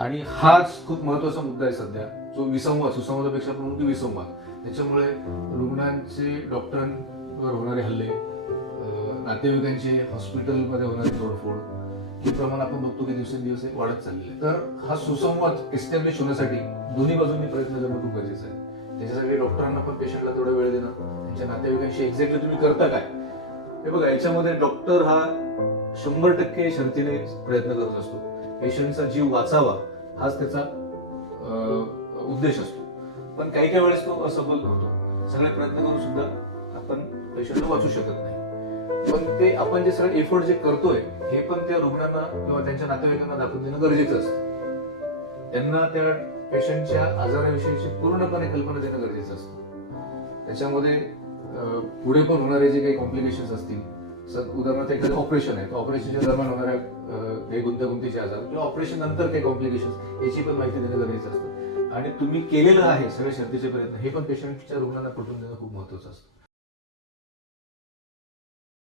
आणि हाच खूप महत्वाचा मुद्दा आहे सध्या, जो विसंवाद, सुसंवादापेक्षा पण मोठी विसंवाद. त्याच्यामुळे रुग्णांचे डॉक्टरांवर होणारे हल्ले, नातेवाईकांचे हॉस्पिटलमध्ये होणारी तोडफोड, हे प्रमाण आपण बघतो की दिवसेंदिवस वाढत चाललेलं आहे. तर हा सुसंवाद एस्टॅब्लिश होण्यासाठी दोन्ही बाजूंनी प्रयत्न करणं खूप गरजेचं आहे. त्याच्यासाठी डॉक्टरांना पण पेशंटला तेवढा वेळ देणं, त्यांच्या नातेवाईकांशी एक्झॅक्टली तुम्ही करता काय, हे बघा. याच्यामध्ये डॉक्टर हा 100% शर्तीने प्रयत्न करत असतो. पेशंटचा जीव वाचावा हाच त्याचा उद्देश असतो. पण काही काही वेळेस तो असफल होतो. सगळे प्रयत्न करून सुद्धा आपण पेशंटला वाचू शकत नाही. पण ते आपण जे सगळे एफर्ट जे करतोय, हे पण त्या रुग्णांना किंवा त्यांच्या नातेवाईकांना दाखवून देणं गरजेचं असतं. त्यांना त्या पेशंटच्या आजाराविषयीची पूर्णपणे कल्पना देणं गरजेचं असतं. त्याच्यामध्ये पुढे पण होणारे जे काही कॉम्प्लिकेशन्स असतील, उदाहरणार्थ एखादं ऑपरेशन आहे, तर ऑपरेशनच्या दरम्यान होणाऱ्या काही गुंतागुंतीचे आजार किंवा ऑपरेशन नंतर काही कॉम्प्लिकेशन्स, याची पण माहिती देणं गरजेचं असतं. आणि तुम्ही केलेलं आहे सगळे शर्तीचे प्रयत्न, हे पण पेशंटच्या रुग्णांना पटवून देणं खूप महत्वाचं असतं.